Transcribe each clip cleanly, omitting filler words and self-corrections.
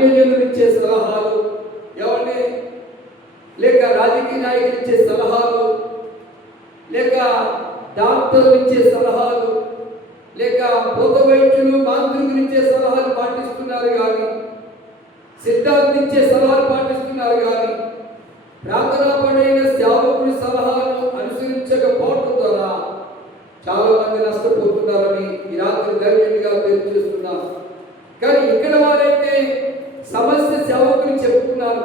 అన్యజనులు ఇచ్చే సలహాలు, ఎవరిని లేక రాజకీయ నాయకులు ఇచ్చే సలహాలు, లేక డాక్టర్లు ఇచ్చే సలహాలు, లేక భూత వైద్యులు మాంత్రికులు ఇచ్చే సలహాలు పాటిస్తున్నారు కానీ, సిద్ధాంతం ఇచ్చే సలహాలు పాటిస్తున్నారు కానీ, ప్రార్థనాపడైన సేవకుడి సలహాలను అనుసరించకపోవడం ద్వారా చాలా మంది నష్టపోతున్నారని ఈ రాత్రి ధైర్యంగా తెలియజేస్తున్నారు. కానీ ఇక్కడ వారైతే సమస్య సేవకులు చెప్పుకున్నారు.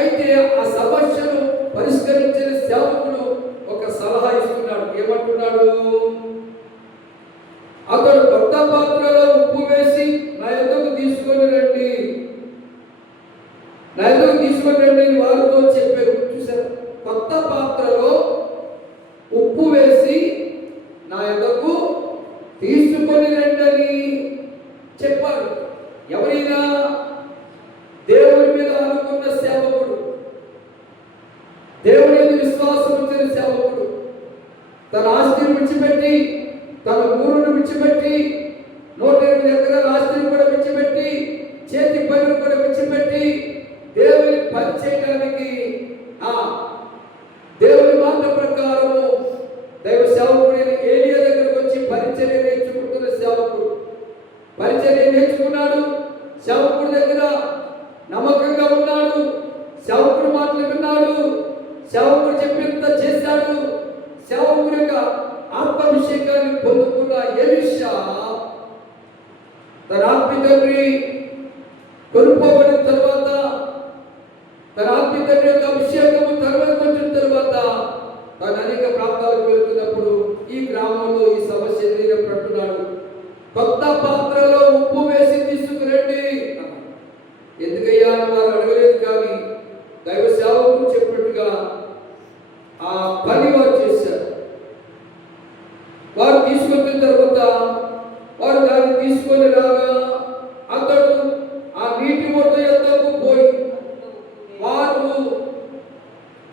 అయితే ఆ సమస్యను పరిష్కరించిన సేవకుడు ఒక సలహా ఇస్తున్నాడు. ఏమంటున్నాడు? అతడు కొత్త పాత్రలో ఉప్పు వేసి నా యొద్దకు తీసుకొని రండి, నా యొద్దకు తీసుకొని రండి అని వారితో చెప్పారు. చూసారు, కొత్త పాత్రలో ఉప్పు వేసి నా యొద్దకు తీసుకొని రండి అని చెప్పాడు. ఎవరైనా దేవుడి మీద అనుకున్న సేవకుడు, దేవుడి మీద విశ్వాసం ఉంచిన సేవకుడు, తన ఆస్తిని విడిచిపెట్టి, తన ఊరును విడిచిపెట్టి, 108 ఎకరాల ఆస్తిని కూడా విడిచిపెట్టి, చేతి పనులు కూడా విడిచిపెట్టి దేవుని పని చేయడానికి దేవుని మాట ప్రకారము దైవ సేవకుడైన ఏలియా దగ్గరకు వచ్చి పరిచర్య నేర్చుకుంటున్న సేవకుడు పరిచర్య నేర్చుకున్నాడు. సేవకుడి దగ్గర నమ్మకంగా ఉన్నాడు. సేవకుడు మాటలు విన్నాడు. సేవకుడు చెప్పినంత చేశాడు. సేవకుడి యొక్క ఆత్మాభిషేకాన్ని పొందుకున్న ఎలీషా తన ఆత్మీయ తండ్రి కొనుక్కోబడిన తర్వాత, తన ఆత్మీయ తండ్రి యొక్క అభిషేకము తర్వాత వచ్చిన తర్వాత తను అనేక ప్రాంతాలకు వెళ్తున్నప్పుడు ఈ గ్రామంలో ఈ సమస్య ఎదురైనట్టున్నాడు. కొత్త పాత్రలో ఉప్పు వేసి తీసుకురండి. ఎందుకయ్యా వారు అడగలేదు, కానీ దైవ సేవకుడు చెప్పినట్టుగా ఆ పని వారు చేశారు. వారు తీసుకొచ్చిన తర్వాత వారు దాన్ని తీసుకొని రాగా అతడు ఆ నీటి ఒడ్డు యొద్దకు పోయి, వారు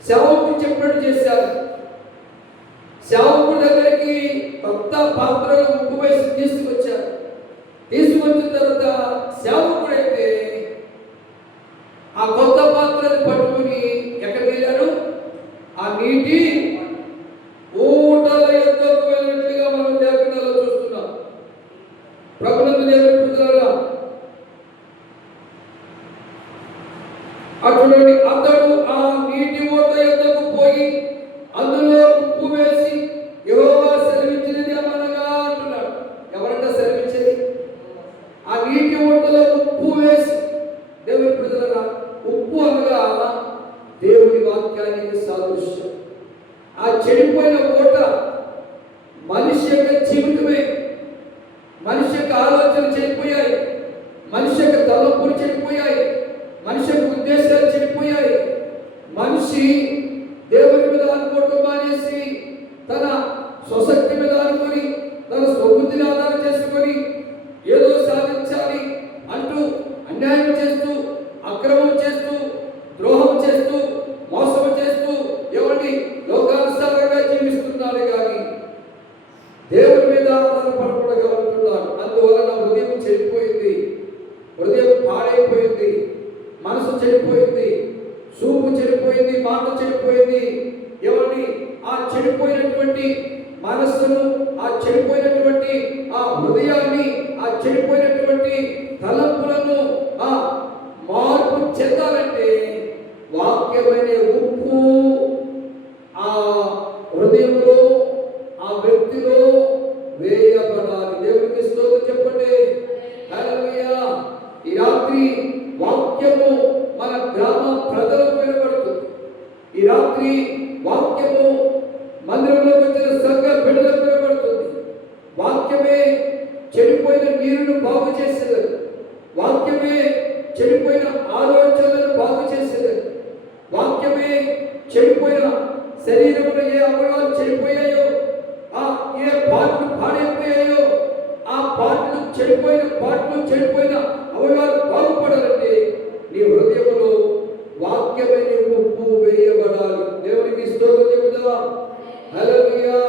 సేవకుడు చెప్పినట్టు చేశారు. సేవకుడి దగ్గరికి కొత్త పాత్రలో ఉప్పు వేసి తీసుకొచ్చారు. తీసుకొచ్చిన తర్వాత సేవకుడైతే ఆ కొత్త పాత్రని పట్టుకుని ఎక్కడికి వెళ్ళారు? ఆ నీటి ఊటల యొద్దకు వెళ్ళినట్లుగా మనం లేఖనాల్లో చూస్తున్నాం. ప్రభునందు దేవుని ప్రజలారా, అటువంటి అతడు ఆ నీటి ఊట యొద్దకు పోయి అందులో ఉప్పు వేసి యెహోవా సెలవిచ్చినది ఏమనగా అంటున్నాడు. ఎవరంట సెలవిచ్చేది? ఆ నీటి ఊటలో ఉప్పు వేసి. దేవుని ప్రజలారా, ఉప్పు అనగా దేవుని వాక్యానికి సాదృశ్యం. ఆ చెడిపోయిన ఊట మనిషి యొక్క జీవితమే. మనిషి యొక్క ఆలోచన చెడిపోయాయి, మనిషి యొక్క తలంపులు చెడిపోయాయి, మనిషి యొక్క ఉద్దేశాలు చెడిపోయాయి. మనిషి దేవుని మీద అనుకోవటం మానేసి తన స్వశక్తి మీద అనుకొని, తన స్వబుద్ధిని ఆధారం చేసుకొని ఏదో సాధించాలి అంటూ అన్యాయం చేస్తూ, అక్రమం చేస్తూ, ద్రోహం చేస్తూ, మోసం చేస్తూ ఎవరిని లోకానుసారంగా జీవిస్తున్నాడు కానీ దేవుని మీద ఆధారపడకుండా ఉంటున్నాడు. అందువలన హృదయం చెడిపోయింది, హృదయం పాడైపోయింది, మనసు చెడిపోయింది, చూపు చెడిపోయింది, మాట చెడిపోయింది. ఎవరిని ఆ చెడిపోయినటువంటి మనస్సును, ఆ చెడిపోయినటువంటి ఆ హృదయాన్ని, ఆ చెడిపోయినటువంటి తలంపులను మార్పు చెందాలంటే వాక్యమైన ఉప్పు ఆ హృదయంలో, ఆ వ్యక్తిలో వేయబడాలి. దేవునికి స్తోత్రం చెప్పండి. హల్లెలూయా. ఈ రాత్రి వాక్యము మన గ్రామ ప్రజలకు వినబడుతుంది. ఈ రాత్రి వాక్యము మందిరంలోకి వచ్చిన సంఘ బిడ్డలకు వినబడుతుంది. వాక్యమే చెడిపోయిన నీరును బాగు చేసేది. వాక్యమే చెడిపోయిన ఆలోచనలను బాగు చేసేది. వాక్యమే చెడిపోయిన శరీరంలో ఏ అవయవాలు చెడిపోయాయో, ఏ పాటలు పాడైపోయాయో, ఆ పాటలు చెడిపోయిన అవయవాలు బాగుపడాలంటే నీ హృదయంలో వాక్యమైన ఉప్పు వేయబడాలి. దేవునికి స్తోత్రం చెబుదాం. హల్లెలూయా.